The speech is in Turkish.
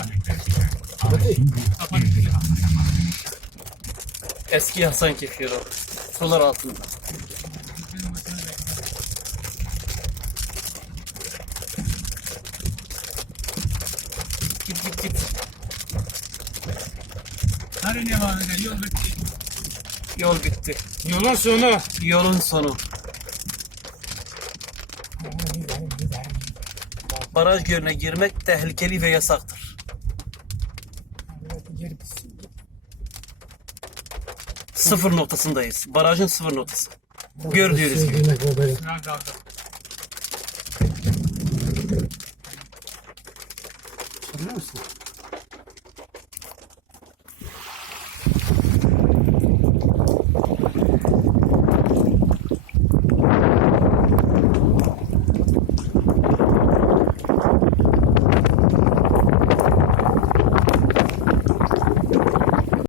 yiyecekler çıkar. Ama şimdi Eski Hasan Kefir o. Sular altında. Git git git. Hani ne var ne yol bitti. Yol bitti. Yola sonu. Yolun sonu. baraj gölüne girmek tehlikeli ve yasaktır. Sıfır noktasındayız. Barajın sıfır noktası. Gördüğünüz gibi. Hatırlıyor musun?